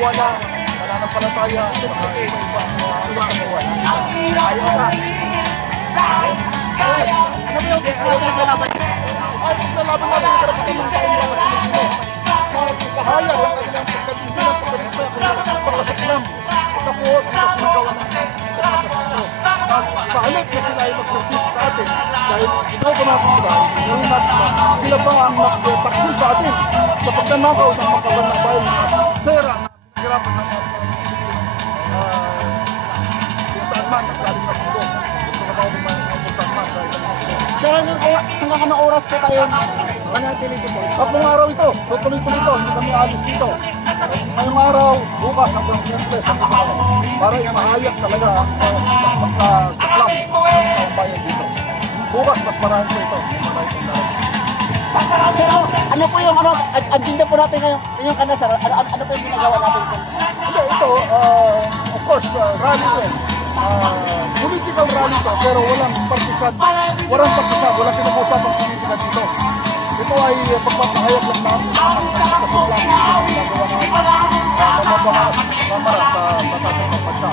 Wala nang palataya. Paalit na sila ay mag-service sa atin dahil ginagawa natin sila pa ang mag-taksil sa atin sa pagdanakaw ng mga kaban ng bayan ng pera na hirapan ng saan man ang galing na pundo sa kabaw ng mga saan man Sir, hanggang anong oras po tayo manatili dito? 3 araw ito, tutuloy-tuloy ito, hindi kami alis dito. Ngayong araw, bukas hanggang Miyerkules para imahayag talaga ang pagkasaklam ng bayan dito. Bukas, mas marami po ito. Pero ano po yung agenda po natin ngayong kanasar? Ano po yung ginagawa natin? Hindi, ito, of course, rally ito. Political rally ito, pero walang partisan, walang kinakausapang politika dito. Ito ay pagpapahayag lang namin ang kasuklam ng ginagawa namin sa mamara sa batasan ng bansa.